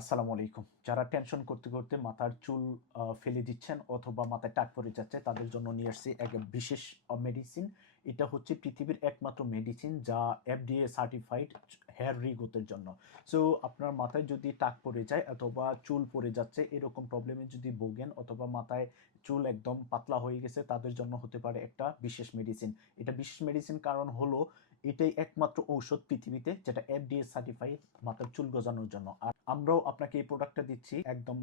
আসসালামু আলাইকুম। যারা টেনশন করতে, করতে মাথার চুল ফেলে দিচ্ছেন অথবা মাথায় টাক পড়ে যাচ্ছে তাদের জন্য নিয়ে আসছি এক বিশেষ মেডিসিন। এটা হচ্ছে পৃথিবীর একমাত্র মেডিসিন যা FDA সার্টিফাইড হেয়ার রিগ্রোথের জন্য। সো আপনার মাথায় যদি টাক পড়ে যায় অথবা চুল পড়ে যাচ্ছে এরকম প্রবলেমে যদি ভোগেন অথবা মাথায় চুল একদম পাতলা হয়ে গেছে তাদের জন্য হতে পারে একটা বিশেষ মেডিসিন। এটা বিশেষ মেডিসিন কারণ হলো এটাই একমাত্র ঔষধ পৃথিবীতে যেটা FDA সার্টিফাইড মাথার চুল গজানোর জন্য। আর আমরাও আপনাকে এই প্রোডাক্টটা দিচ্ছি একদম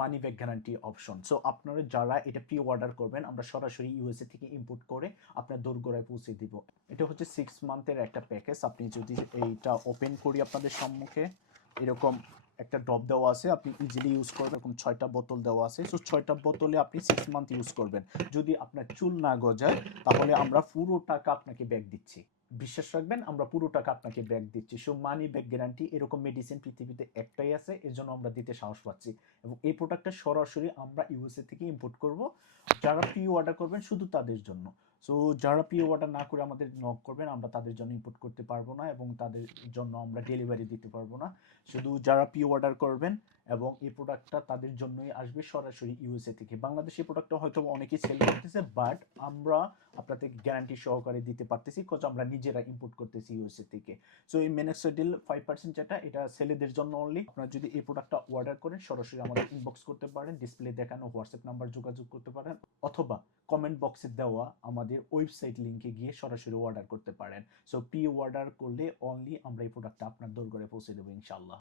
money back guarantee option. So আপনারা যারা এটা প্রি অর্ডার করবেন আমরা সরাসরি ইউএসএ থেকে ইম্পোর্ট করে আপনার দোরগোড়ায় পৌঁছে দিব। এটা হচ্ছে 6 মান্থের একটা প্যাকেজ। আপনি যদি এইটা ওপেন করি আপনাদের সম্মুখে এরকম একটা ড্রপ দেওয়া আছে, আপনি ইজিলি ইউজ করবেন। এরকম 6টা বোতল দেওয়া আছে। সো 6টা বোতলে আপনি 6 মান্থ ইউজ করবেন। যদি আপনার চুল না গজায় তাহলে আমরা পুরো টাকা আপনাকে ব্যাক দিচ্ছি। বিশ্বাস রাখবেন আমরা পুরো টাকা আপনাকে ব্যাক দিচ্ছি। সো মানি ব্যাক গ্যারান্টি এরকম মেডিসিন পৃথিবীতে একটাই আছে, এর জন্য আমরা দিতে সাহস পাচ্ছি। এবং এই প্রোডাক্টটা সরাসরি আমরা ইউএসএ থেকে ইম্পোর্ট করব। যারা প্রি অর্ডার করবেন শুধু তাদের জন্য। সো যারা প্রি অর্ডার না করে আমাদের নক করবেন আমরা তাদের জন্য ইম্পোর্ট করতে পারবো না এবং তাদের জন্য আমরা ডেলিভারি দিতে পারবো না। শুধু যারা প্রি অর্ডার করবেন এবং এই প্রোডাক্টটা তাদের জন্যই আসবে সরাসরি ইউএসএ থেকে। বাংলাদেশে এই প্রোডাক্টটা হয়তো অনেকেই সেল করতেছে, বাট আমরা আপনাদের গ্যারান্টি সহকারে দিতে পারতেছি বিকজ আমরা নিজেরা ইম্পোর্ট করতেছি ইউএসএ থেকে। সো এই মেনক্সিডিল 5% যেটা এটা ছেলেদের জন্য অনলি। আপনারা যদি এই প্রোডাক্টটা অর্ডার করেন সরাসরি আমাদের ইনবক্স করতে পারেন, ডিসপ্লে দেখানো হোয়াটসঅ্যাপ নাম্বার যোগাযোগ করতে পারেন অথবা কমেন্ট বক্সে দেওয়া আমাদের ওয়েবসাইট লিংকে গিয়ে সরাসরি অর্ডার করতে পারেন। সো প্রি অর্ডার করলে অনলি আমরা এই প্রোডাক্টটা আপনার দোরগোড়ায় পৌঁছে দেবো ইনশাআল্লাহ।